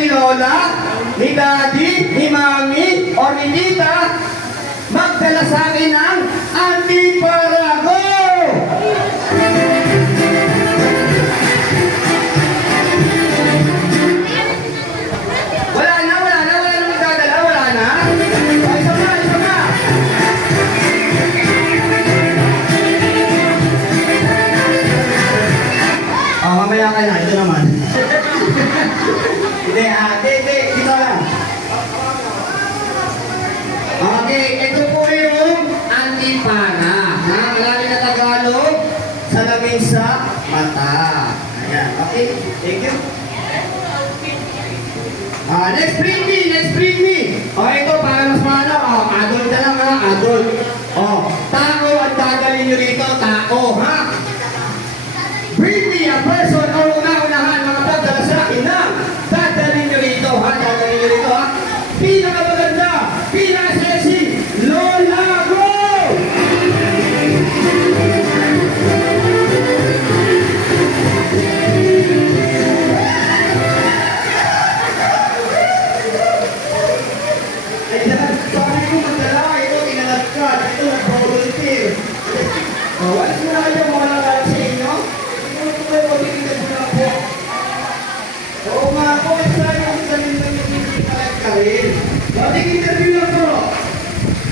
ni Lola, ni Daddy, ni Mami, o ni Tita, magdala sa akin ng antiparago! Wala na magdadala, wala na. O, isa na. O, mamaya ka na, ito naman. Hindi, dito lang. Okay, ito po yung antipara. Malalim na Tagalog, salamin sa mata. Ayan, okay, thank you. Next bring me. Ito para mas maano. Adult na lang ha, adult. Tao ang dadalhin nyo rito, tao, ha? Bring me a person o una-unahan mga pagdala sa akin na dadalhin nyo rito, ha? Dadalhin nyo rito, ha? Pinakamaganda, pinaka-sexy, Lola Go! Sabi ko magdala, ito tinalagkat, ito nag-volunteer. Walis mo na kayo mga nakalat sa inyo? Ito po kayo, magiging na po. Oo nga po, sabi ko sa inyo yung tinalagkat ka rin. Bating interview lang po.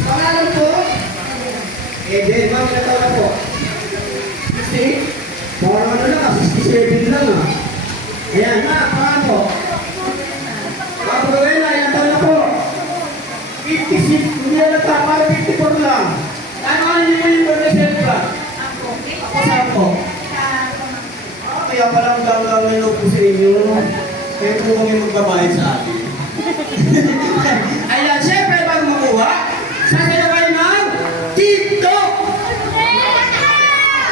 Pangalan po? Then, ma'am, natawa na po. 60? Parang ano lang, 67 lang ah. Ayan, pangalan po. Ma'am Rowena, ilang taon na po? 56, hindi na parang 54 lang. Ano niyo yung donation ba? Ako saan po? Kaya palang lang nilo po sa inyo. Kaya po kami magbabayad sa akin. Ayan, syempre bago makuha, sasayo kayo ng TikTok!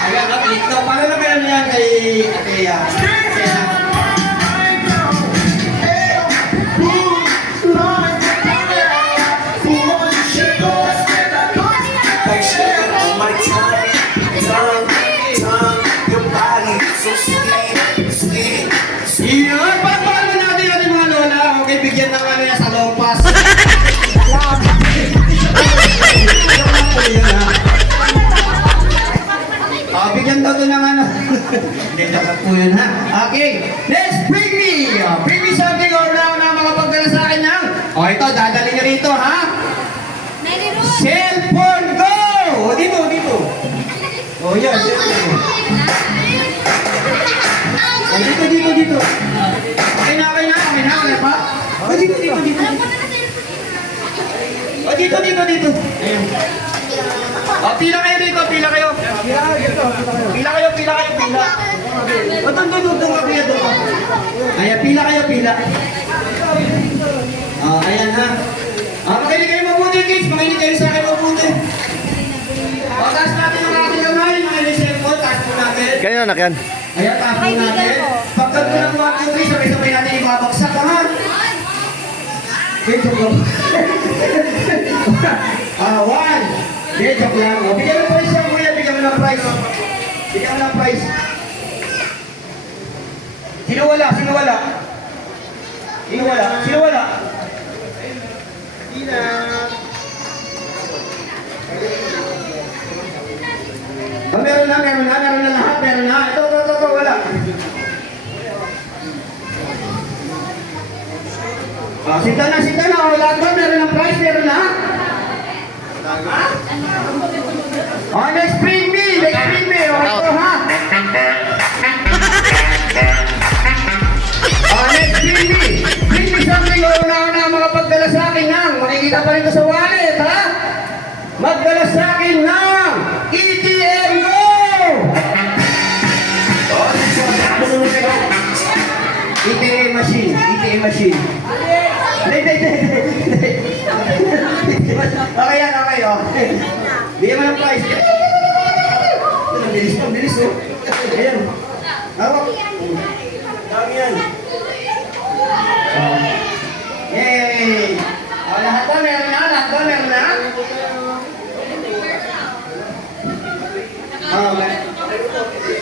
Ayan, TikTok. Para na kayo na yan kay Atea. Iyan, paano natin natin mga lola? Okay, bigyan ng ano yan sa lompas. Bigyan daw doon ng ano. Hindi, dapat po yun ha. Okay, let's bring me something or now na mga pagdala sa akin ng. Ito, dadali niyo rito ha. Cellphone go! Dito. Yan, cellphone go. Dito. Okay na pa? Dito. Dito. Ayan. Pila kayo dito. Pila kayo. Doon ka kuya, doon ka. Ayan, pila kayo. Ayan ha. Makinig kayo mabuti, kids. Makinig kayo sa akin mabuti. Taas natin ang ating kamay. Makinig cellphone. Taas po natin. Ganyan anak yan. Ayan, taas po natin. Pagkat po ng 1, 2, 3, sabay-sabay natin ibabagsak ha. Joke lang. 1. Joke lang. Bigyan mo price yan, kuya. Bigyan mo ng price. Sino wala? Ina. Meron na lahat. Ito, wala. Sinta na. Wala ba? Meron ng price, meron na. Next bring me. Ito ha. Next bring me something na mga pagdala sa akin ng. Makikita pa rin ko sa wallet ha. Magdala sa akin ng ATM Go! ATM machine. Hindi. Okay yan. Bigyan mo ng price. Ang bilis oh. Ayan. Hawak. Dami yan. Yay! Lahat ba meron na?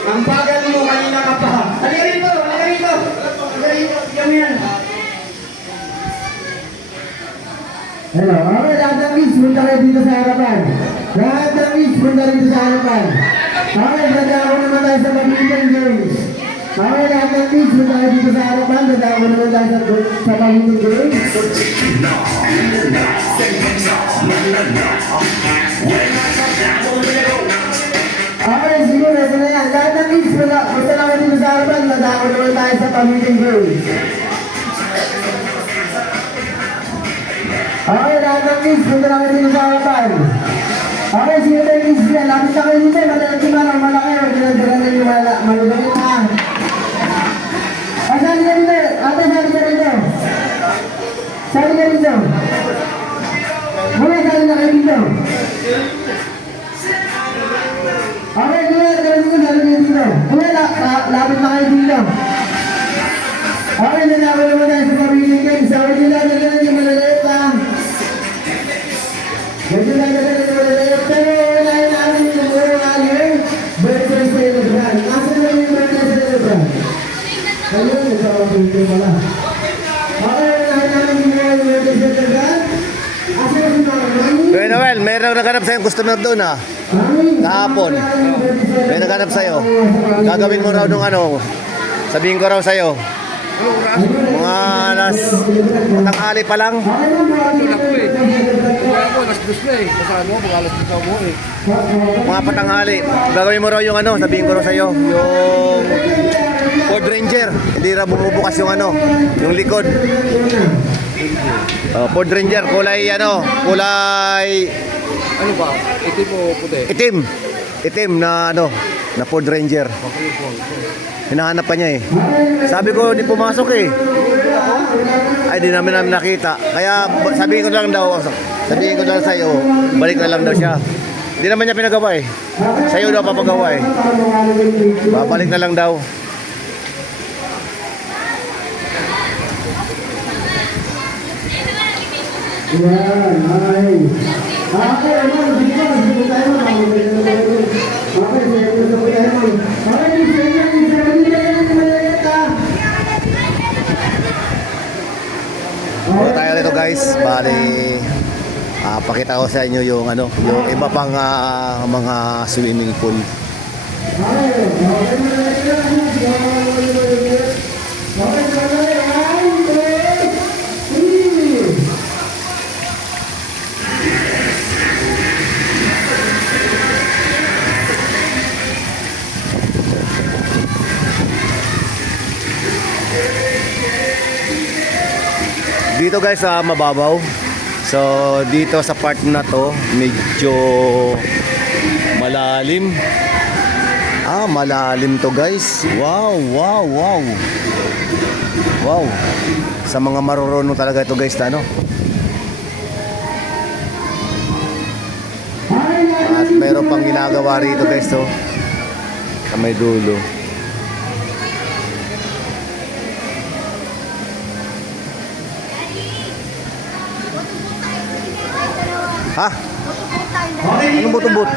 Ang bagal mo, kanina ka pa. Halika rito. Yan. Hello, okay, lahat ng kids, punta kayo dito sa harapan. Lahat ng kids, punta dito sa harapan. Okay, dadako naman tayo sa Pamilyang Games. Okay, lahat ng kids, punta kayo dito sa harapan. Dadako naman tayo sa Pamilyang Games. Okay, siguro, ito na yan. Lahat ng kids, punta lang kayo dito sa harapan. Dadako naman tayo sa Pamilyang Games. Okay, lahat ng kids, punta lang kayo dito sa harapan. Okay, sino tayo kids yan? Lapit na kayo dito, madalagi man ang malaki. Magdala na yung malulungin na. Sali ka dito. Ate, sali ka dito. Sali ka dito. Muna, sali na kayo dito. Okay, muna, sali ka dito. Muna, lapit na kayo dito. Okay, nanako naman tayo sa Pamilyang Games. Okay, dala yung malaliit lang. Ganyan lang yung malaliit. Pero unahin namin yung mga birthday celebrant. Nasaan na yung birthday celebrant? Ayun, nagkakabirthday pala. Okay, unahin namin yung mga birthday celebrant. Asa na si Mami? Kuya Noel, mayroong naghanap sa'yo customer doon ha. Kahapon. May naghanap sa'yo. Gagawin mo raw nung ano. Sabihin ko raw sa'yo. Mga alas tanghali pa lang. Mga patanghali. Gagawin mo raw yung ano, sabihin ko raw sa'yo. Yung Ford Ranger. Hindi raw bumubukas yung ano, yung likod. Ford Ranger, kulay ano, kulay Ano ba? Itim o puti? itim. Itim na ano, na Ford Ranger. Hinahanap pa niya eh. Sabi ko, di pumasok eh. Ay, di namin nakita. Kaya sabihin ko lang daw sa'yo, balik na lang daw siya. Di naman niya pinagawa eh. Sa'yo daw papagawa eh. Babalik na lang daw. Yan, ay. Okay, ano, dito tayo. Okay, dito tayo. Okay, So tayo dito guys, bali pakita ko sa inyo yung ano, yung iba pang mga swimming pool. Dito guys mababaw. So dito sa part na to medyo malalim. Malalim to guys. Wow, wow, wow. Wow. Sa mga marurunong talaga ito guys na ano. At meron pang ginagawa rito guys to. Sa may dulo. Ha? Anong butubot?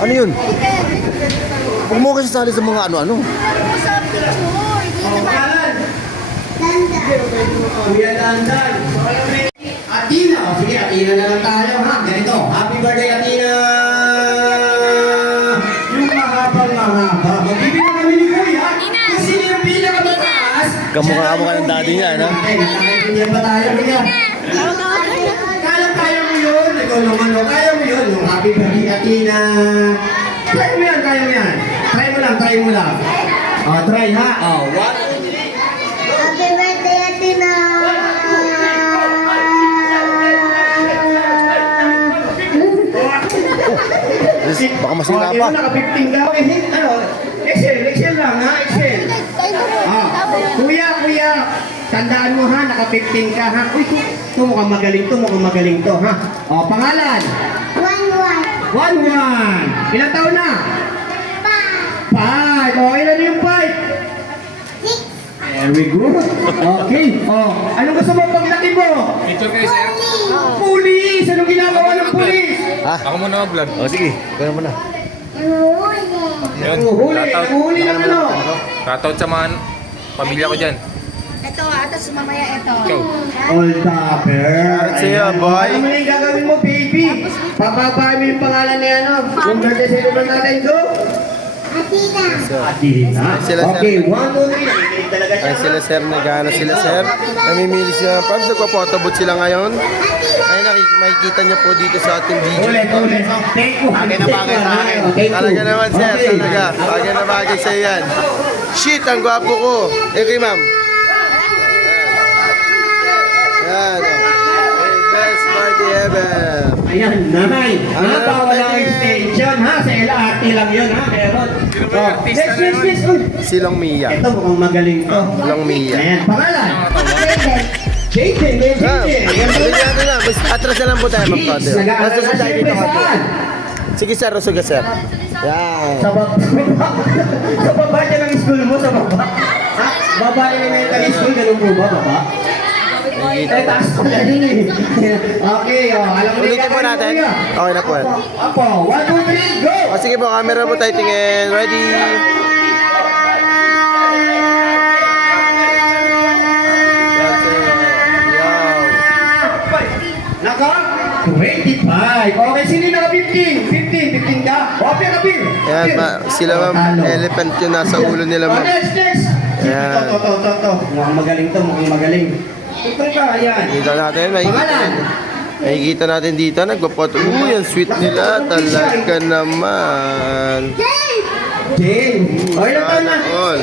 Ano yun? Huwag mo kasi sali sa mga ano-ano. Sa picture, dito ba? Ganda. Kuya Dandan. Atina. O sige, Atina na lang tayo ha. Ganito. Happy birthday, Atina! Yung mahaba. Magbibigyan kami ni Kuya. Kung sino yung pinakamataas. Kamukha mo ka ng daddy niya, no? Nakakaintindihan ba tayo, Kuya? Kaya mo yun. Ikaw naman, kaya mo yun. Yung happy birthday, Atina. Try mo yan, kaya mo yan. Try mo lang. O, try ha. O, 1, 2, 3. Happy birthday, Atina! Baka masira Oh, pa. naka-15 ka. Ano? Excel lang ha, Excel. Kuya, tandaan mo ha, naka-15 ka ha. Uy, ito mukhang magaling to ha. O, pangalan? 1-1. 1-1. Ilang taon na? 5. O, ilan yung 5? 6. Very good. Okay. O, anong gusto mo paglaki mo? Picture kayo sir? Pulis! Anong ginagawa ng pulis? Ha? Ako muna mag-vlog. O sige, kaya mo na. Yun. Huli ng ano? Shoutout sa mga pamilya ko dyan. Ito tapos mamaya ito. All topper. Shoutout sa'yo, boy. Alam mo na yung gagawin mo, baby. Papabahay mo yung pangalan ni ano. Yung birthday celebrant natin, go. Atina. Atina. Sila, sir. Okay, 1, 2, 3. Nakikinig talaga siya. Ay sila sir, nagano sila sir. Namimili sila. Pabs, nagpa-photobooth sila ngayon. Ay makikita niyo po dito sa ating video. Ulit. Take two. Bagay na bagay sa akin. Talaga naman sir, talaga. Bagay na bagay sa yan. Shit, ang gwapo ko. Eh kay ma'am. Yan. Best party ever. Ayan, nanay. Ano na Bawal naman ang natin? extension, ha? Sa LRT lang yun, ha? Meron. Oh, next. Uy. Silong Mia. Ito mukhang magaling to. Silong Mia. Ayan, pangalan. JJ. Ah, bigyan na lang. Mas atras na lang po tayo mga brother. Nag-aaral Nasa na tayo dito siyempre ka po. saan? Sige sir, suga sir. Yan. Sa baba niya ng school mo, sa baba. Ha? Baba elementary school, ganun po ba, baba? Eh, taas pala yun eh. Okay, alam mo na yung Ulitin po gagawin natin. mo, Okay na po. Apo, 1, 2, 3, go! O sige po, camera po tayo tingin. Ready? That's it. Yo. Naka? 25. Okay, sino yung naka 15? 15 ka? Okay, kapil. Ayan, sila ma'am, elephant yung nasa ulo nila ma'am. Next. Ayan. To. Mukhang magaling to, mukhang magaling. Ito ka, ayan. Kita natin, Pangalan? makikita natin dito, nagpapoto. Uy, ang sweet nila, talaga naman. Jane. O, ilan taon na? Sana all.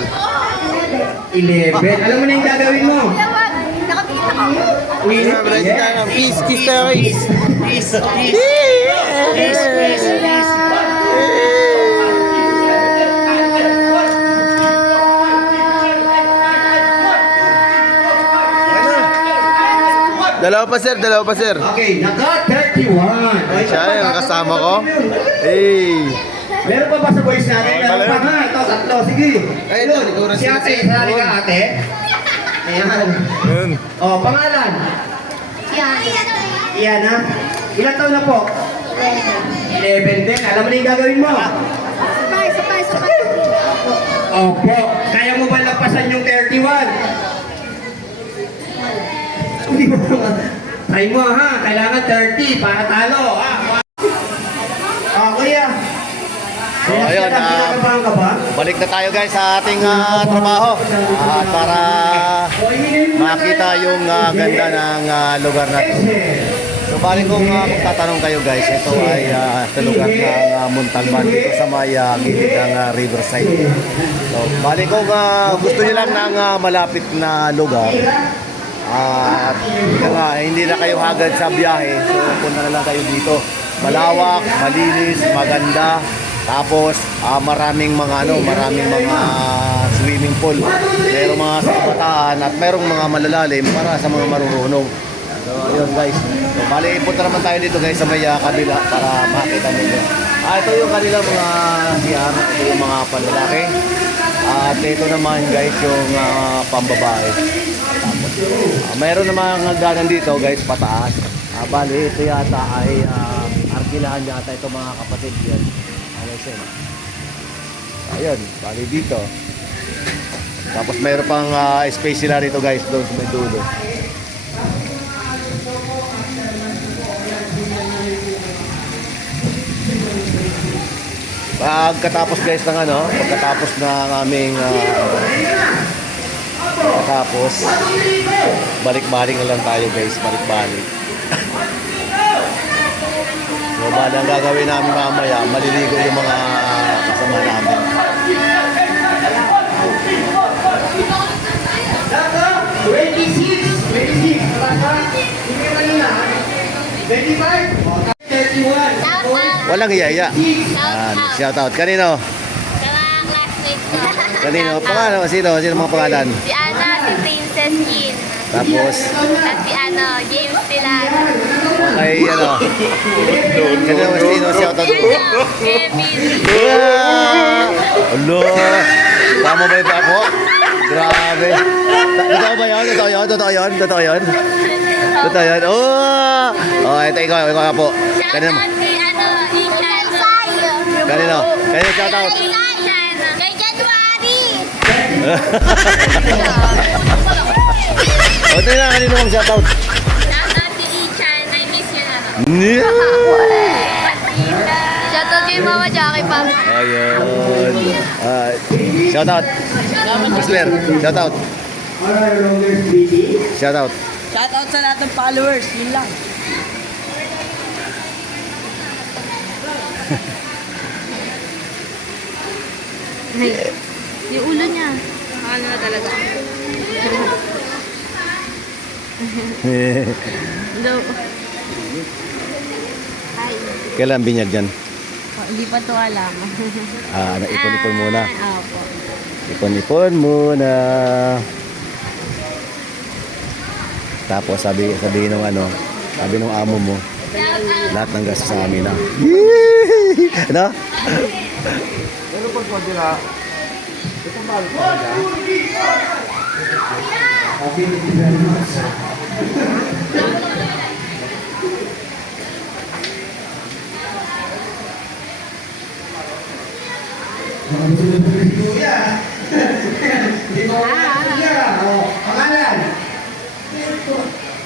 11. Alam mo na yung gagawin mo. Nakatingin ako. Uy, ma'am, ready na ma'am. Peace, kiss tayo, kiss. Dalawa pa sir. Okay, naka 31. Ay, siya yung kasama ko. Hey. Meron pa ba sa boys natin? Meron pa nga. Ito, tatlo. Sige. Ay, Ayun. ito, Si ate, sali ka ate. Ayan. Yun. O, pangalan? Iyan ha? Ilan taon na po? 11 din. Alam mo na yung gagawin mo? Sabay. Opo. Kaya mo ba lampasan yung 31? Hindi mo ba? Try mo ha. Kailangan 30 para talo. Ha? Kuya. ayun, Kinakabahan ka ba? Balik na tayo guys sa ating trabaho. Para makita yung ganda ng lugar natin. So bali kung magtatanong kayo guys, ito ay sa lugar ng Montalban dito sa may gilid ng Riverside. So bali kung gusto niyo lang ng malapit na lugar, at hindi na kayo hagad sa biyahe, so punta na lang kayo dito. Malawak, malinis, maganda. Tapos maraming mga swimming pool. Merong mga kabataan at merong mga malalalim para sa mga marurunong. So ayun guys. So bali punta naman tayo dito guys sa may kabila para makita niyo. Ito yung kanilang mga CR, ito yung mga panlalaki. At ito naman guys yung pambabae. Tapos mayroon namang hagdanan dito guys pataas. Bali ito yata ay arkilahan yata ito mga kapatid yan. Ayun, bali dito. Tapos mayroon pang space sila rito guys doon sa may dulo. Pagkatapos guys ng pagkatapos ng aming pagkatapos balik-balik na lang tayo guys, balik-balik. So, bali ang gagawin namin mamaya, maliligo yung mga kasama namin. Naka 26. Naka, hindi kanina. 25. 31. Walang iyaya. Shout out. Kanino? Classmate ko. Kanino? Pangalan? Sino mga pangalan? Si Ana, si Princess Kin. Tapos, At si James Tilano. okay, kanino sino? Shout out. Kevin. Alo! Tama ba yung ako? Grabe. Totoo ba yun? Totoo yun? Oh! Oh, ito ikaw po. Kanino? Kanino shout out? Kay January. O, ito na, kanino mong shoutout? Shout out to Ichan. I miss you na. Yeah. Shout out kay Mama tsaka kay Papa. Ayun. Shoutout. Wrestler, shoutout. Alright, Roger Speedy. Shoutout. Shoutout sa lahat ng followers. Yun lang. Yung ulo niya. Ano na talaga? Hello. Hi. Kailan binyag dyan? Hindi pa to alam. Ipon-ipon muna. Opo. Ipon-ipon muna. Tapos sabi nung amo mo, lahat ng gasto sa amin na. Ano? Pero pag pwede na, ito balik ko na. Kuya. Hindi mo kuya. Oh, pangalan.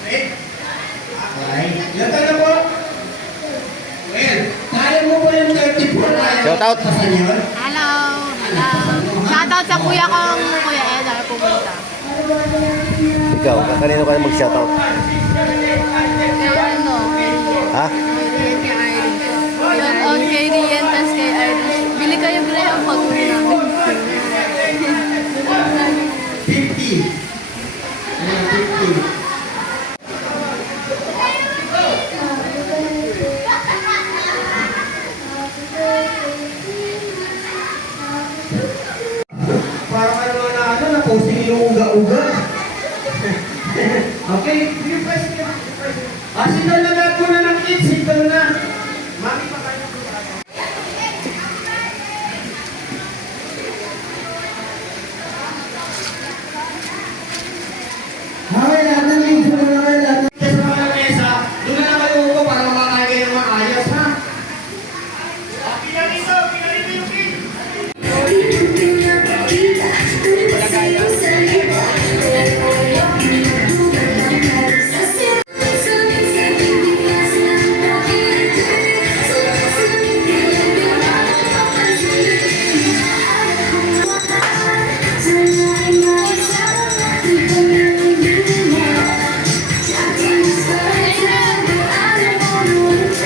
Okay. Ilan taon na po? Well, kaya mo ba yung 34 na yan? Shout out. Saan yun? Hello. Hello. Shoutout sa kuya kong Kuya Ed. Ako pumunta. Ikaw, kanino ka mag-shoutout? Kaya ano? Ha? Shoutout kay Rian, tas kay Irish. Bili kayo Graham pag-uwi namin. 50. Ayan, 50. Parang ano na posting yung uga-uga. Okay, yung press niya. Signal na lahat mo na ng kids, signal na. Mami pa kayo. Okay, lahat ng links mo naman, lahat ng Sa mga mesa, doon na kayo upo para makakain kayo ng maayos, ha?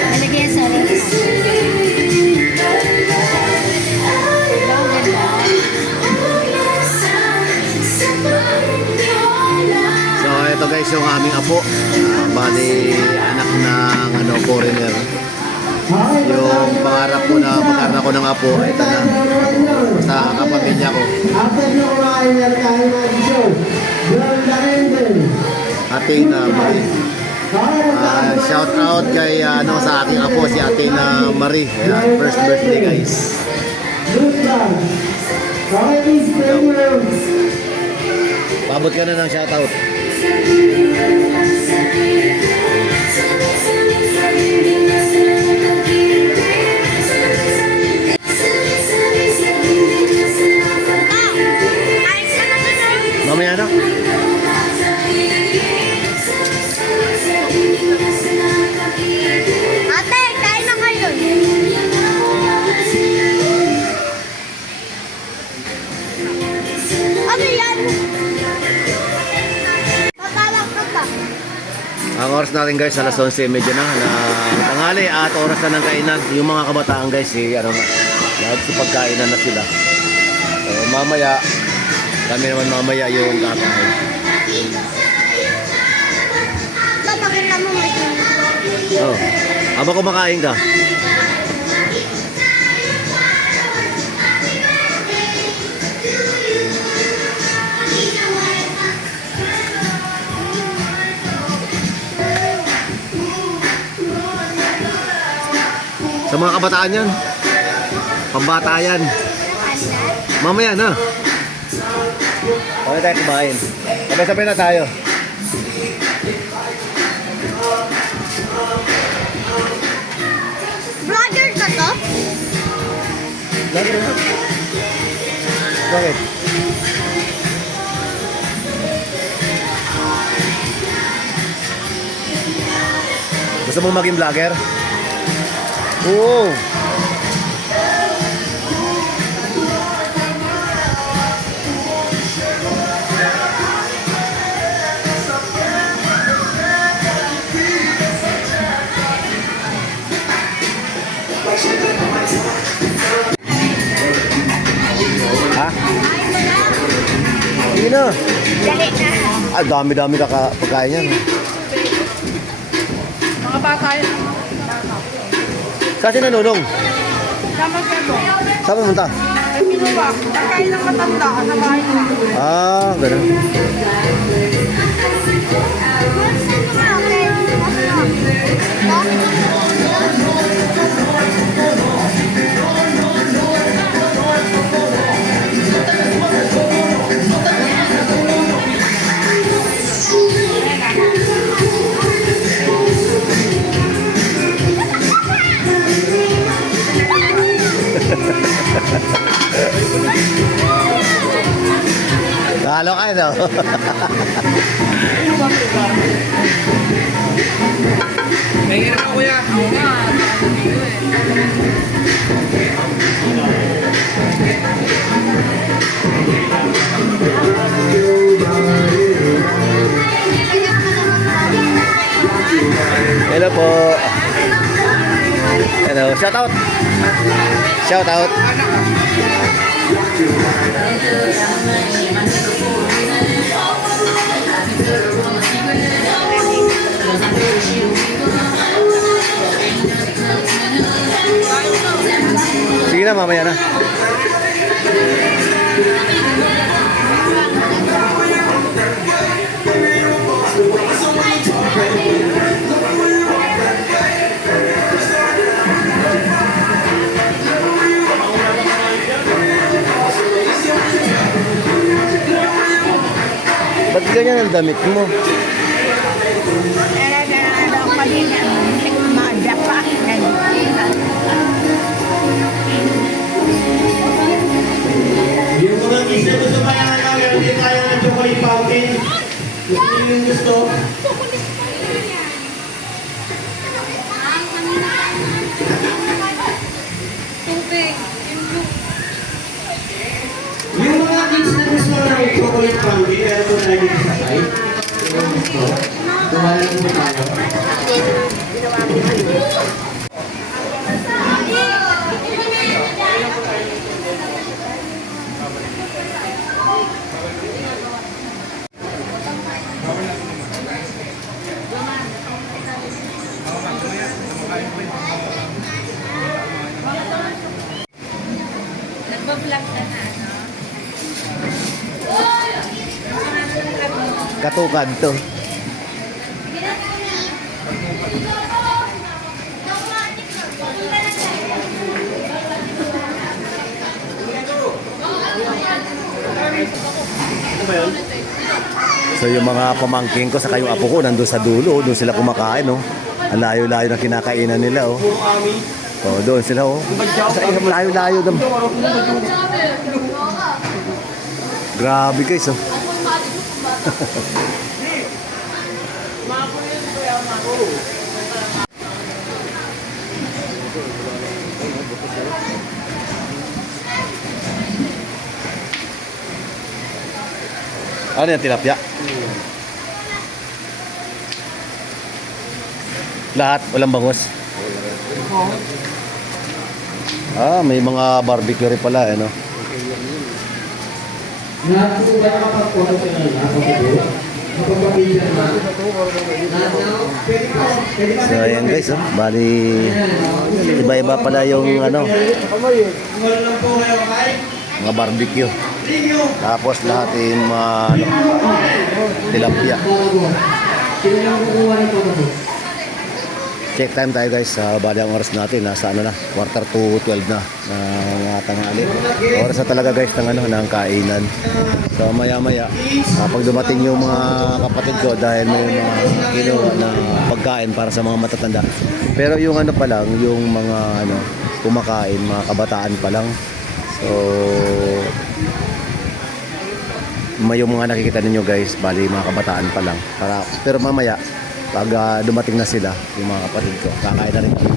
Nalagyan sa rin. So ito guys yung aming apo. Bali anak ng foreigner. Yung pangarap ko na magkaroon ako ng apo, ito na. Sa kapamilya ko. After na kumain na kain na show. Doon na rin din. Athena Marie. Shout out kay sa aking apo si Athena Marie. Ayan, first birthday guys. Good luck. Okay, please, thank you. Pabot ka na ng shout out. Mamaya na. Ate, kain na kayo. Ano yan? Tatawag ka ba? Ang oras natin guys, alas 11 medyo na tanghali at oras na ng kainan. Yung mga kabataan guys, lahat sa pagkainan na sila. So mamaya, kami naman mamaya yung kakain. Ba't nakita mo may Oh, habang kumakain ka. Sa mga kabataan yan. Pambata yan. Mamaya na. Okay tayo kumain. Sabay-sabay na tayo. vlogger ka to? Bakit? Gusto mong maging vlogger? Oo. Ha? Sige na. Dali na. Ah, dami-dami pagkain yan. Mga bata yun. Kasi nanunong. Sama siya mo. Saan pumunta? Ay, kinuha. Pagkain ng matanda sa bahay nila. Ah, ganun. Talo kayo, no? Nahihirap ako kuya. Hello po. Hello, shout out. Shout out. Sige na, mamaya na. Ba't ganyan ang damit mo? Yung mga kids na gusto kaya nga meron din tayo ng chocolate fountain. Gusto nyo yung gusto? Yung mga kids na gusto ng chocolate fountain, meron po tayo dito sa site. Yung gusto, tumalan po tayo. Nagbablog ka na, no? Katukad to. So yung mga pamangking ko sa yung apo ko nandun sa dulo, doon sila kumakain, no. Ang layo-layo na kinakainan nila, oh. Oh, doon sila, oh. Sa isang layo-layo naman. Grabe guys, oh. Ano yan, tilapia? Lahat, walang bangus. Ah, may mga barbecue rin pala, ano? Lahat po ba nakapag-photo ka na lang? Kapag-picture na? Pwede pa. So, ayan guys, oh. Bali, iba-iba pala yung, ano, Wala lang po kayo kay. mga barbecue. Review. Tapos lahat yung mga, ano, tilapia. Sino lang kukuha ng photo? Check time tayo guys. Bali ang oras natin nasa ano na, 11:45 na ng tanghali. Oras na talaga guys ng ano ng kainan. So maya-maya pag dumating yung mga kapatid ko dahil may mga kinuha na pagkain para sa mga matatanda. Pero yung ano pa lang, yung mga ano kumakain, mga kabataan pa lang. So may yung mga nakikita ninyo guys, bali mga kabataan pa lang. Pero mamaya Pag dumating na sila, yung mga kapatid ko, kakain na rin kami.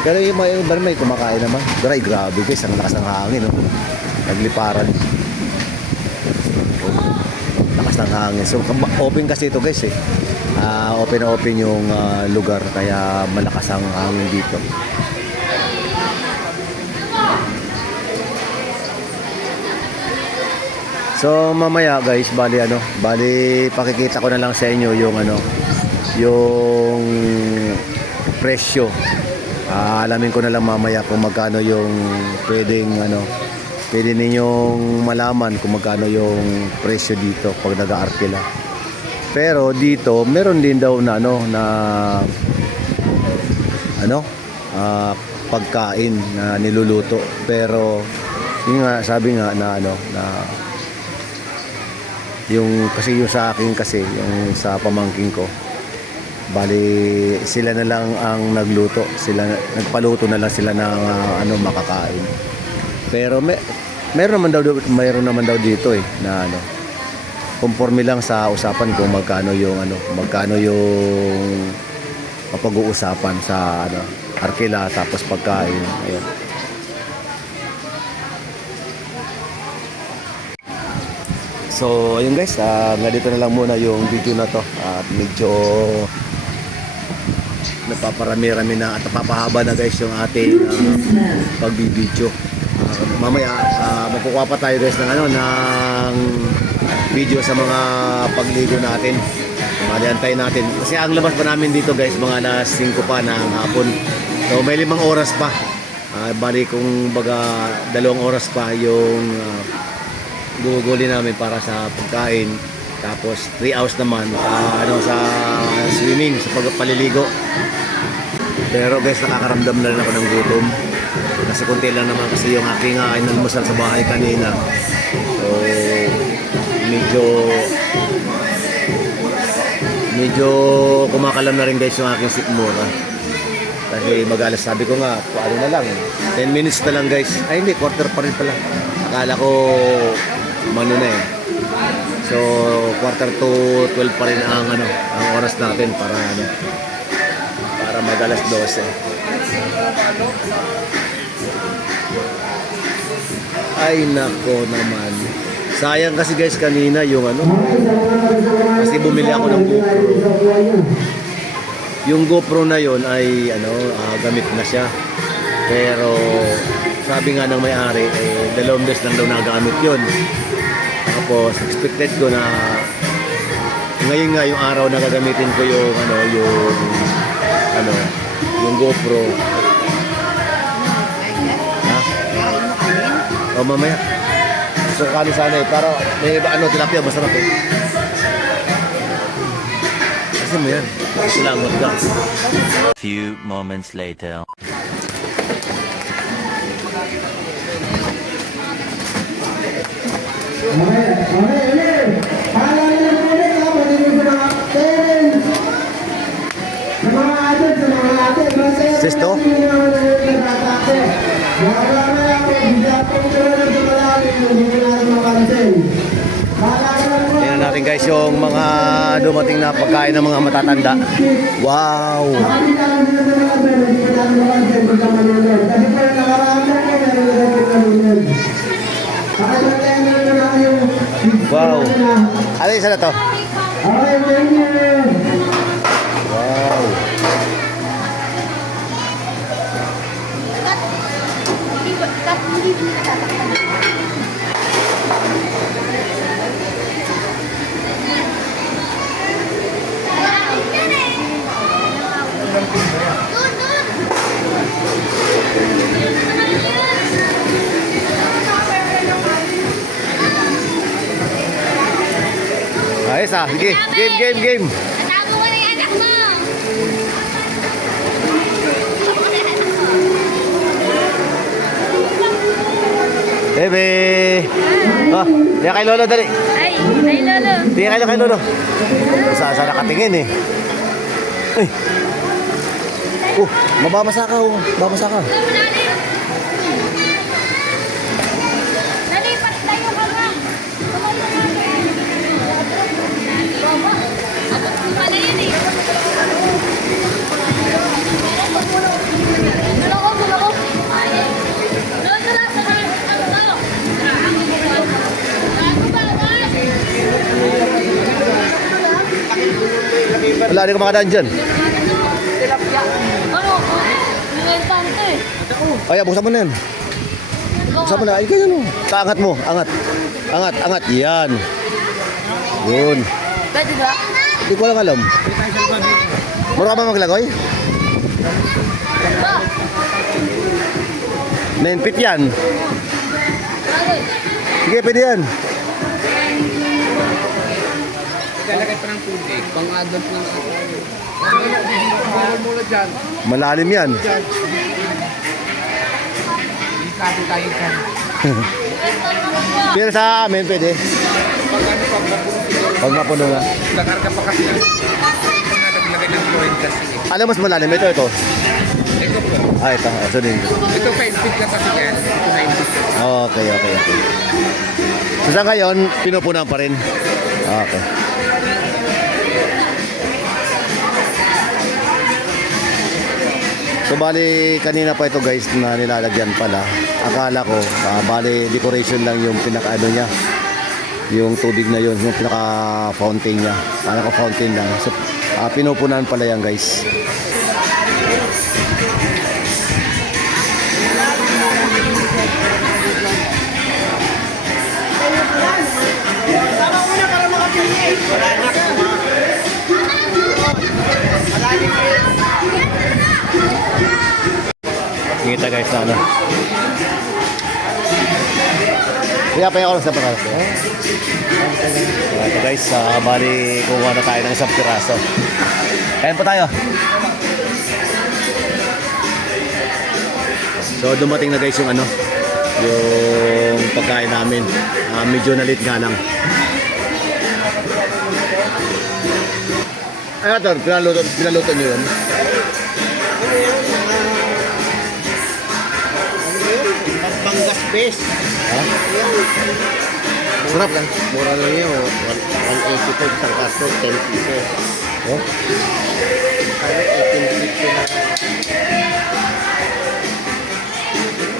Pero yung mga iba may kumakain naman. Pero ay grabe guys, ang lakas ng hangin. No? Nagliparan. Lakas ng hangin. So open kasi ito guys eh. Open na open yung lugar, kaya malakas ang hangin dito. So mamaya guys, bali pakikita ko na lang sa inyo yung yung presyo. Alamin ko na lang mamaya kung magkano yung pwede ninyong malaman kung magkano yung presyo dito pag nag-aarkila. Pero dito meron din daw na pagkain na niluluto, pero yun nga, sabi nga na yung kasi yung sa akin kasi yung sa pamangkin ko, bali sila na lang ang nagluto, nagpaluto na lang sila ng makakain. Pero mayroon naman daw dito na conforme lang sa usapan kung magkano yung mapag-uusapan sa arkila tapos pagkain. Ayan. So ayun guys, dito na lang muna yung video na to, at medyo napaparami-rami na at napapahaba na guys yung ating pagbibideo. Mamaya makukuha pa tayo guys ng video sa mga pagligo natin. Maliantay natin kasi ang labas pa namin dito guys mga alas 5 pa ng hapon. So may 5 oras pa. Bali kung baga 2 oras pa yung guguli namin para sa pagkain, tapos 3 hours naman sa swimming, sa pagpaliligo. Pero guys, nakakaramdam na rin ako ng gutom kasi konti lang naman kasi yung aking inalmusal sa bahay kanina. So medyo kumakalam na rin guys yung aking sikmura kasi magalas. Sabi ko nga, paano na lang 10 minutes na lang guys, ay hindi, quarter pa rin pala. Akala ko mano na eh. So quarter to 12 pa rin ang oras natin para mag-alas 12. Ay nako naman, sayang kasi guys kanina yung kasi bumili ako ng GoPro. Yung GoPro na yon ay gamit na siya, pero sabi nga ng may-ari, 2 beses lang daw nagamit yun. Tapos expected ko na ngayon nga yung araw na gagamitin ko yung yung GoPro. O mamaya. So kami sana para may tilapia masarap eh. Kasi mo yan. Salamat ka. Few moments later. Okay. Paalala lang po ulit pati sa mga parents, sa mga adult, sa mga ate, Sisto? Tingnan natin guys yung mga dumating na pagkain ng mga matatanda. Wow! Wow! Ano isa na to? Wow! Ayos ah, sige, game. Natabo ko na yung anak mo. Bebe! Tingnan kay Lolo dali. Ay lolo. Tingnan kay Lolo. Sa nakatingin eh. Ay! Mababasa ka oh. Babasa ka. Nalipat tayo ka ba? Abot ko pala yun eh. Wala, hindi ka makadaan dyan. Ano? Inventante eh. Ay, buksan mo na yan. Buksan mo na. Ay, ganyan mo. Angat mo. Angat. Angat, angat. Yan. Yun. Pwede ba? Hindi ko lang alam. Mura ka ba maglagoy? 9 feet yan. Sige, pwede yan. Lalagay pa ng tubig. Pang-advance ng mula dyan. Malalim yan. Sabi tayo dyan. Pero sa amin, pwede. Pag mapuno na. Nakarga pa kasi yan. Naglagay ng fluid kasi. Alam mas malalim. Ito. Ito po. Ah, ito. So din. Ito 5 feet na kasi yan. Ito 9 feet. Okay. So sa ngayon, pinupunan pa rin. Okay. So bali kanina pa ito guys na nilalagyan pala. Akala ko bali decoration lang yung pinaka-ano niya. Yung tubig na yun, yung pinaka fountain niya. Akala ko fountain lang. So pinupunan pala yan guys. Kita guys na ano. Kaya pa ako lang sa pagkakas. Ito guys, bali kuha na tayo ng isang piraso. Ayan po tayo. So dumating na guys yung ano, yung pagkain namin. Medyo nalit nga lang. Ay ito, pinaluto nyo yun. Panggas base. Ha? Sarap lang. Mura lang yun. 185 isang kaso, 10 pieces. Oh. Kaya 1850 na.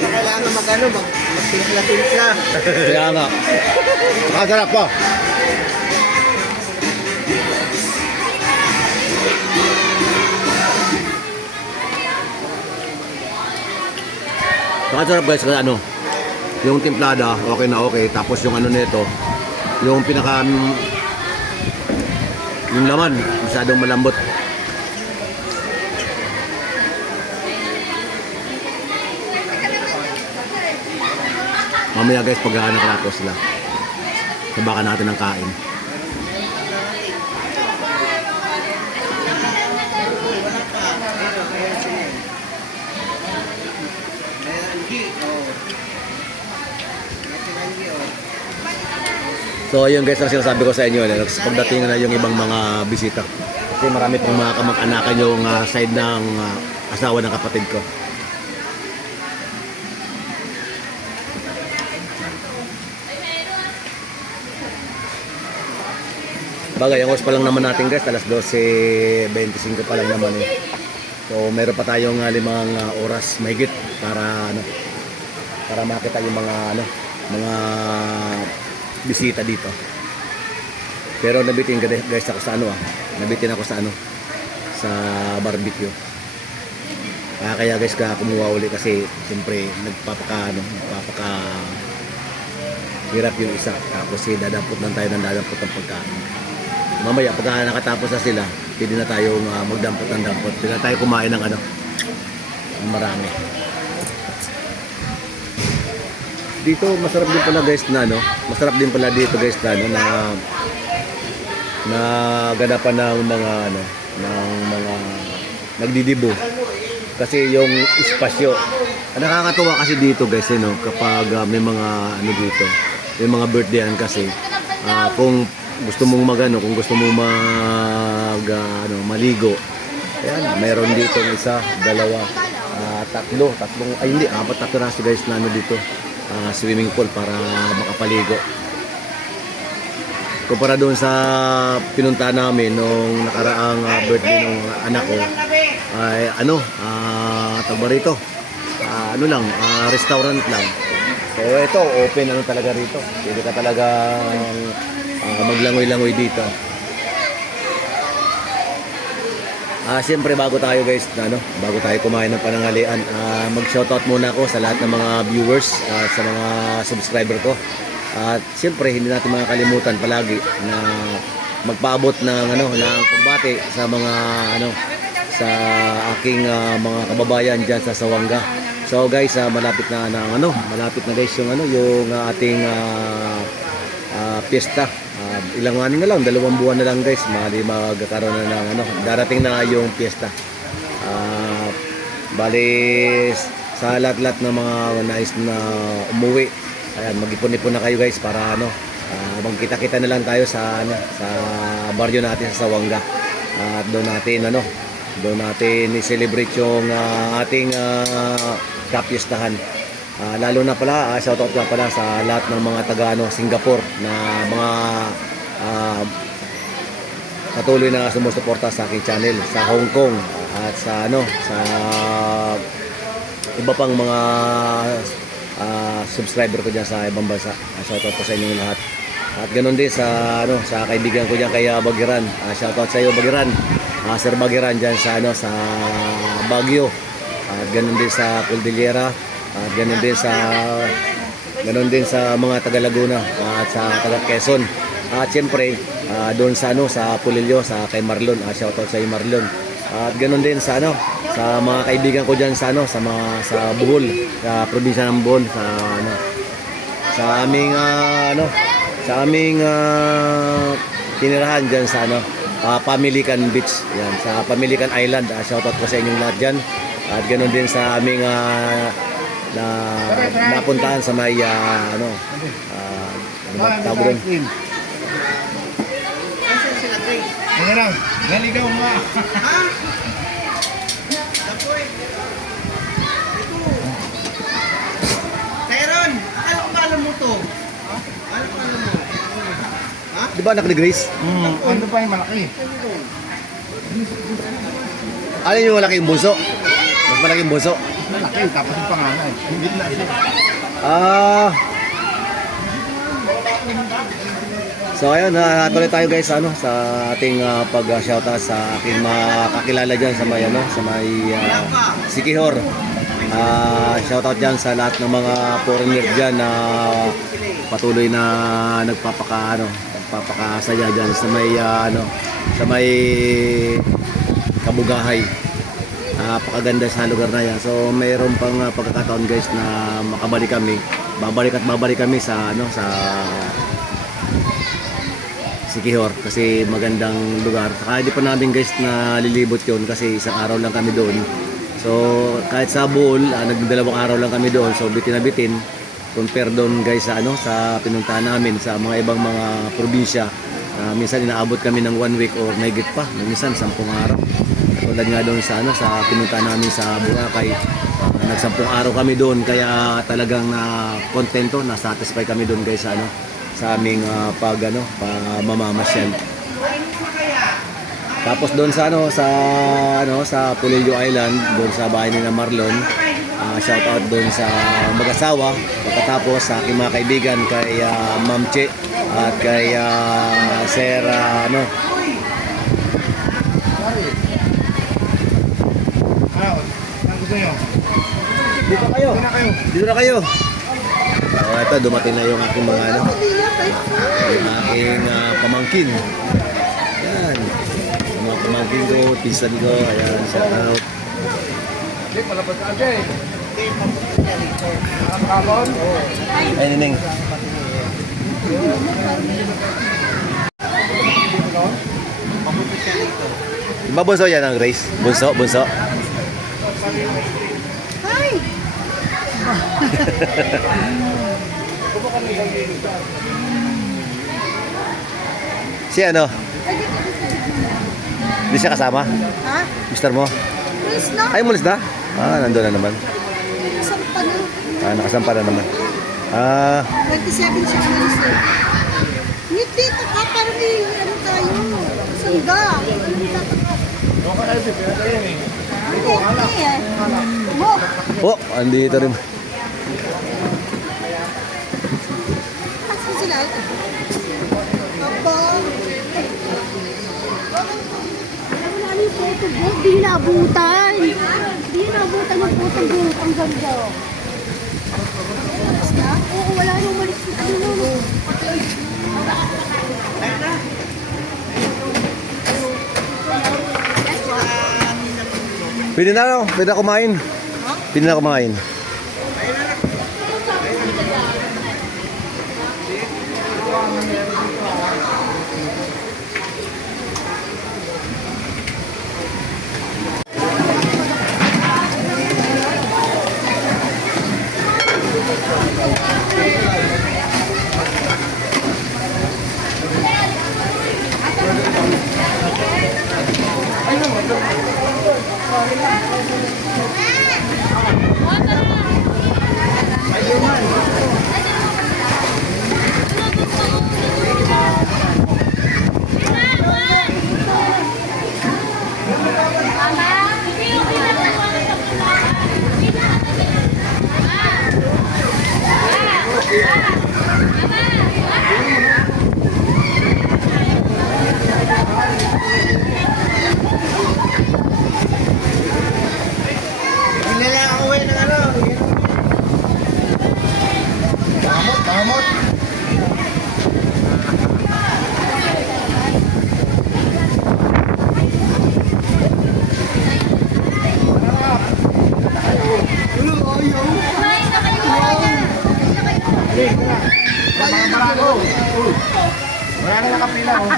Kailangan magano, magtimpla-timpla. Kaya nga. Nakasarap pa. Nakasarap guys kasi ano, yung timplada okay na okay, tapos yung ano nito, yung pinaka yung laman masyadong malambot. Mamaya guys pag nakatapos sila, sabakan natin ng kain. So ayun guys, ang sinasabi ko sa inyo, pagdating na yung ibang mga bisita. Kasi marami pong mga kamag-anakan yung side ng asawa ng kapatid ko. Bagay, ang oras pa lang naman natin guys, alas 12:25 pa lang naman eh. So meron pa tayong 5 oras mahigit para ano, para makita yung mga ano, mga bisita dito. Pero nabitin guys ako sa ano nabitin ako sa ano, sa barbecue. Kaya guys kumuha uli kasi siyempre nagpapaka hirap yung isa, tapos dadampot lang tayo ng dadampot ng pagkain. Mamaya pagka nakatapos na sila, pwede na tayong magdampot ng dampot, pwede na tayo kumain ng ano, marami. Dito masarap din pala guys na ano, masarap din pala dito guys na ano, na ganapan ng mga ano, ng mga nagdidibo. Kasi yung espasyo, nakakatuwa kasi dito guys no, kapag may mga ano dito, may mga birthdayan kasi kung gusto mong magano, kung gusto mong maligo, ayan, mayroon dito isa, dalawa, tatlong, ay hindi, 4 na piraso guys na ano dito. Swimming pool para makapaligo. Kumpara doon sa pinunta namin nung nakaraang birthday ng anak ko, ay ano, tawag rito, ano lang, restaurant lang. So ito, open ano talaga rito. Pwede ka talaga maglangoy-langoy dito. Siyempre bago tayo guys, bago tayo kumain ng pananghalian, mag-shoutout muna ako sa lahat ng mga viewers, sa mga subscriber ko. At siyempre hindi natin makakalimutan palagi na magpaabot ng ng pagbati sa mga sa aking mga kababayan diyan sa Sawanga. So guys, malapit na guys yung yung ating piyesta. Ilang na lang, 2 buwan na lang guys, magkakaroon na ng darating na yung piyesta. Bali sa lahat-lahat ng mga nais na umuwi, ayan, mag-ipon-ipon na kayo guys para magkita-kita na lang tayo sa sa baryo natin sa Sawanga. At doon natin i-celebrate yung ating kapiestahan. Lalo na pala, shoutout na pala sa lahat ng mga taga Singapore na mga patuloy na sumusuporta sa aking channel, sa Hong Kong at sa sa iba pang mga subscriber ko diyan sa ibang bansa. Shoutout po sa inyong lahat. At ganoon din sa sa kaibigan ko diyan kay Bagiran. Shoutout sa iyo Bagiran. Sir Bagiran diyan sa sa Baguio. At ganoon din sa Cordillera. At ganoon din sa mga taga Laguna at sa taga Quezon. At siyempre doon sa sa Pulilio, sa kay Marlon. Shoutout sa iyo Marlon. At ganoon din sa sa mga kaibigan ko diyan sa sa Bohol, sa probinsya ng Bohol, sa aming sa aming tinirahan diyan sa Pamilican Beach. Yan, sa Pamilican Island. Shoutout ko sa inyong lahat diyan. At ganoon din sa aming na napuntahan sa may tawag doon? Naligaw mo. Tyron, alam ko alam mo to. Alam mo. Di ba anak ni Grace? Ano pa yung malaki? Alin yung malaki yung bunso? Mas malaki yung bunso? Malaki, tapos yung panganay. Hindi na siya. So ayun, tuloy tayo guys sa ating pag-shoutout sa aking mga kakilala diyan sa may Sikihor. Shoutout diyan sa lahat ng mga foreigner diyan na patuloy na nagpapakasaya diyan sa may Kabugahay. Napakaganda sa lugar na yan. So mayroon pang pagkakataon guys na makabalik kami. Babalik kami sa sa Sikihor kasi magandang lugar. Saka hindi pa namin guys na lilibot yun kasi isang araw lang kami doon. So kahit sa Bohol, nagdalawang araw lang kami doon. So bitin na bitin compare doon guys sa sa pinuntahan namin sa mga ibang mga probinsya. Minsan inaabot kami ng 1 week or mahigit pa, minsan 10 araw. Tulad nga doon sa sa pinuntahan namin sa Boracay. Nag-10 araw kami doon kaya talagang na kontento, na satisfy kami doon guys sa sa aming pamamasyal. Tapos doon sa sa Pulilio Island, doon sa bahay ni Marlon, shout out doon sa mag-asawa. Pagkatapos sa aking mga kaibigan kay Ma'am Che at kay Sir Ano gusto nyo? Dito na kayo. Ito dumating na yung aking mga yung aking pamangkin. Yan. Yung mga pamangkin ko, pinsan ko, ayan, shout out. Hindi, palabas ka siya eh. Nakakabon? Ay, Nineng. Diba bunso yan ang Grace? Bunso? Hi! Si ano? Hindi siya kasama? Ha? Mister mo? Please na. Ay, mulis na? Nandun na naman. Isang tanong. Nakasampa na naman. 27 siya umalis na. Ngit dito ka, pero may ano tayo. Sangga. Doon ka na ito, pinatay yan eh. Hindi. Mo. Oh, andito rin. Kasi sila. Aba. Alam mo namin photobooth, di naabutan. Di naabutan yung photobooth. Ang ganda. Umalis na? Oo, wala nang umalis na. Ano no? Pwede na, no? Pwede na kumain. Pwede na kumain. Wala na nakapila, oh.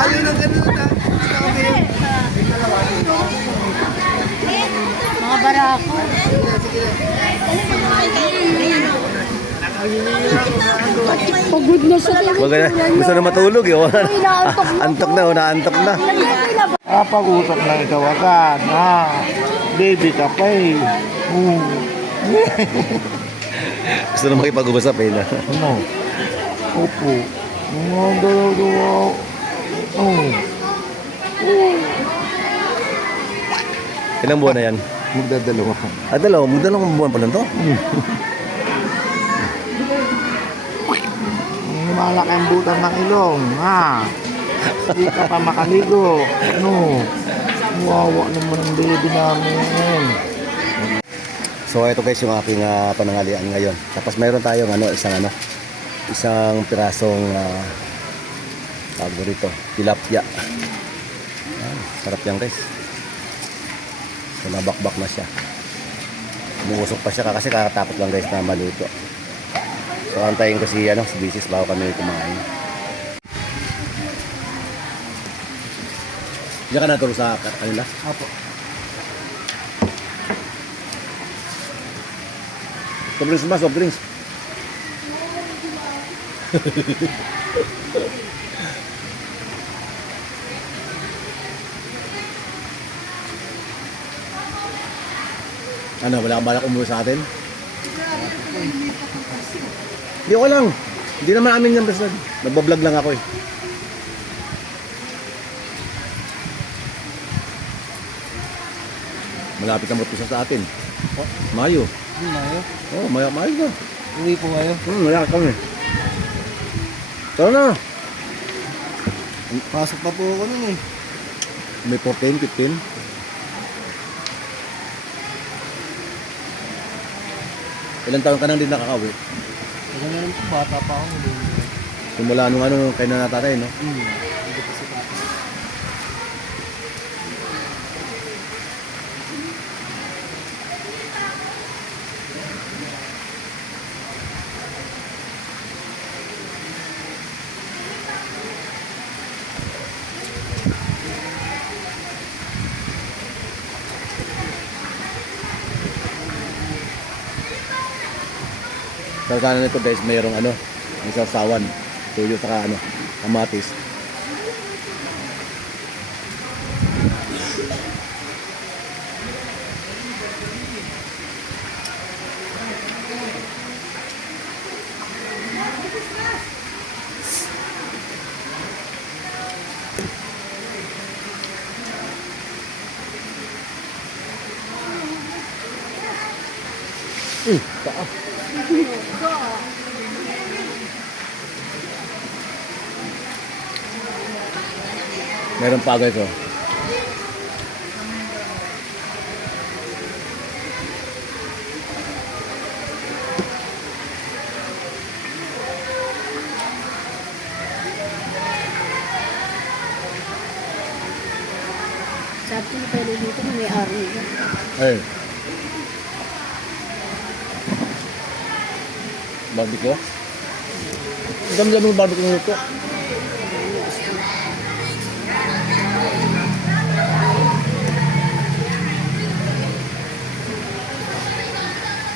Ayun ang ganun na. Mga barako. Pagod na siya. Wag na, gusto na matulog eh. Inaantok na. Antok na, naantok na. Pag-usap lang ikaw agad, ha? Baby ka pa eh. Gusto na makipag-usap eh. Ano? Opo. Mga dalawa. Ilang buwan na yan? Magdadalawa. Magdalawang buwan pa lang to. Malaki ang butan ng ilong, ha? Hindi ka pa makaligo. Ano? Wawa naman ang baby namin. So ito guys yung aking panangalian ngayon. Tapos mayroon tayong isang pirasong tawag mo rito, tilapia. Sarap yan guys. So nabakbak na siya. Umusok pa siya kasi kakatapos lang guys na maluto. So antayin ko si Bisis bago kami kumain. Diyan ka natulog sa kanila? Apo. Soft drinks ba? Soft drinks? Ano, wala kang balak umuwi sa atin? Hindi ko lang. Hindi naman amin yung basta. Nagbablog lang ako eh. Malapit ang magpisa sa atin. Mayo. Mayo? Oh, Mayo na. Uwi po kayo? Malaki kami. Tara na. Pasok pa po ako nun eh. May 14, 15. Ilang taon ka nang din nakakauwi? Ako na rin po, bata pa ako. Simula nung kayo na natatay, no? Hindi pa si Papa. Sa kanan nito guys, mayroong may sasawan. Tuyo saka kamatis. Meron pa guys, oh. Sabi ko, pero dito may ari. Ay. Barbecue? Ang dami-dami ng barbecue nito.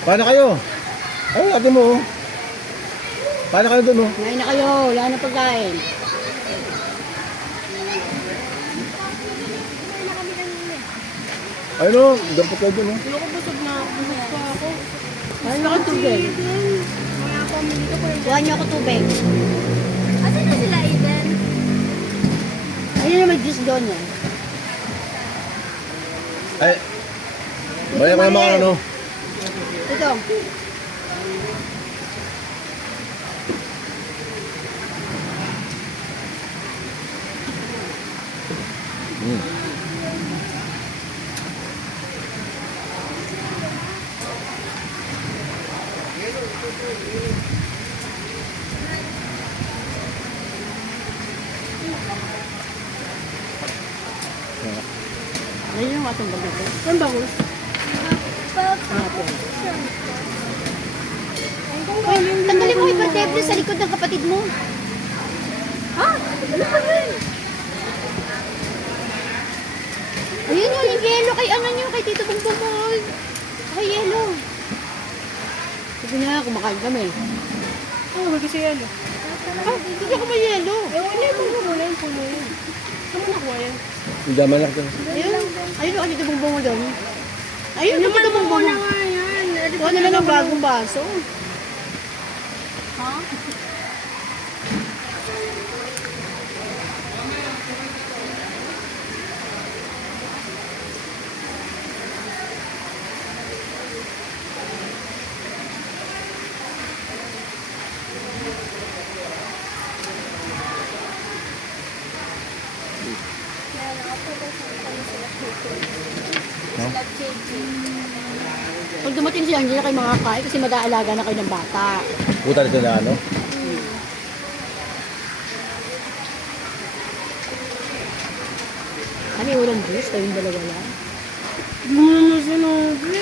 Paano kayo? Ay, ate mo. Paano kayo dun, oh? Ngayon na kayo, wala na pagkain. Ayun, oh. Dapat kayo dun, oh. Busog na ako. Wala na akong tubig. Kuha niyo ako tubig. Asan na sila, Eden? Ayun na may juice doon eh. Ay. Bayan ko naman ano. Ito. Ayun yung atong bagay. Saan ba, Hus? Uy, tanggalin mo yung vertebre sa likod ng kapatid mo. Ha? Ano pa yun? Ayun yung yelo kay ano nyo, kay Tito Bongbong. Kay yelo. Sabi niya, kumakain kami. Oo, may kasi yan. Ah, hindi ako may yelo. Wala, puno mo na yung puno yun. Saan mo nakuha yan? Hindi naman lang. Ayun, ayun kay Tito Bongbong mo doon. Ayun, yung Tito Bongbong mo. Kuha na lang ng bagong baso. Ha? Pag dumating siya, hindi na kayo makakain kasi mag-aalaga na kayo ng bata. Puta dito na ano. Ano yung walang juice? Kayong dalawa lang. Ano sinabi?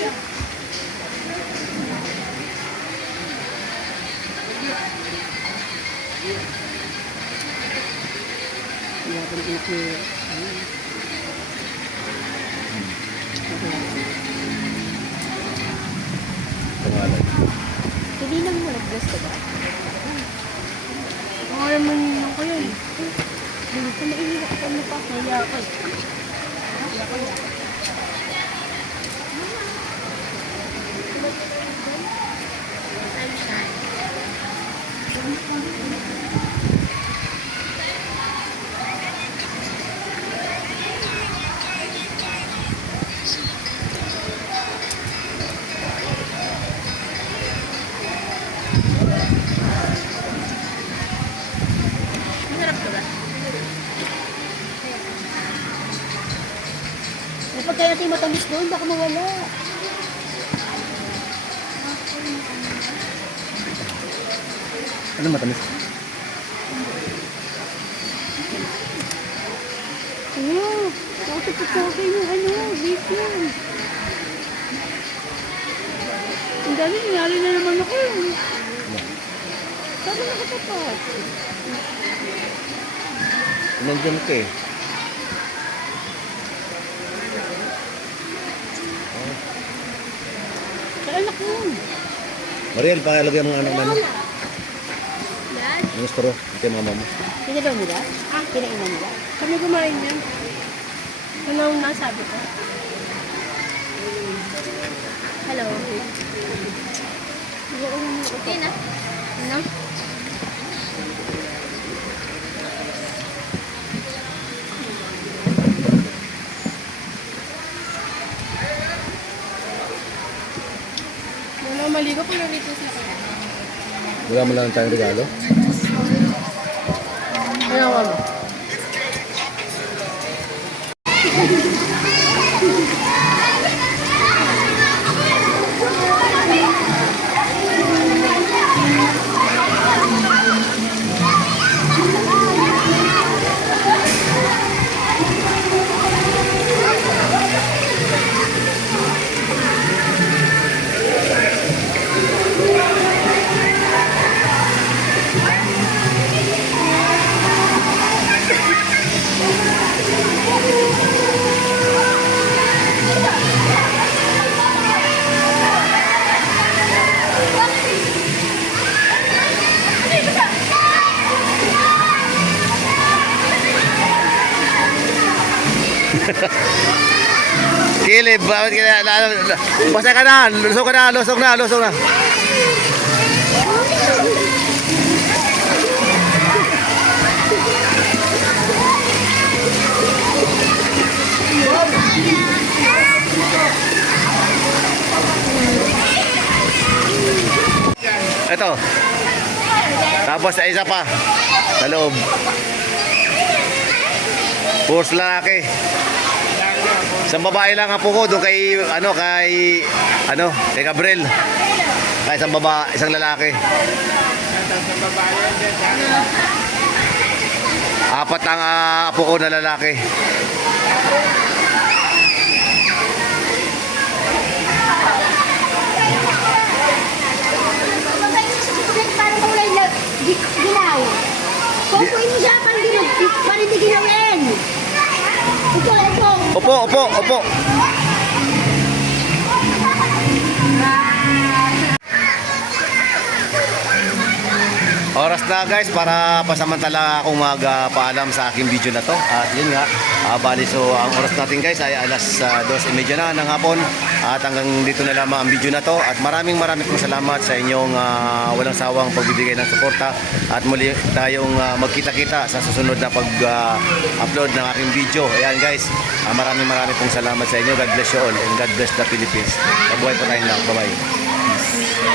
Wala pa rin ito. Pangalan. Hindi lang mo nag-bless ka ba? Ay, manino ko yan. Hindi ko naiiyak ka mo pa. Naiiyak ako eh. Kapag kaya natin matamis doon, baka mawala. Ano matamis? Ano? Nakatapos sa akin yung ano, bacon. Ang dami, nangyari na naman ako. Saan na nakatapat? Nandiyan ka eh. Sa anak mo. Mariel, pakilagay ang mga anak namin. Ang gusto ro, ito yung mama mo. Kinabaw nila? Kinainan nila? Kami kumain yan. Ano ang nasabi ko? Hello. Okay na. Ano? Wala maligo pag nandito sa kanya. Wala mo lang tayong regalo. Ano mo? Kilib, bakit kaya, basta ka na, lusog ka na, lusog na, lusog na. Ito. Tapos sa isa pa, sa loob. Puros lalaki. Sa babae lang ang puko doon kay kay Gabriel. Kaya isang babae, isang lalaki. Apat ang apo ko na lalaki. Parang kulay na ginaw. Pupuin mo siya, parang hindi ginawin. Upo, upo. Opo, opo, opo. Oras na guys para pasamantala akong magpaalam sa aking video na to. At yun nga, bali so ang oras natin guys ay alas 2:30 na ng hapon. At hanggang dito na lamang ang video na to. At maraming pong salamat sa inyong walang sawang pagbibigay ng suporta. At muli tayong magkita-kita sa susunod na pag-upload ng aking video. Ayan guys, maraming pong salamat sa inyo. God bless you all and God bless the Philippines. Mabuhay po tayong lang. Bye-bye.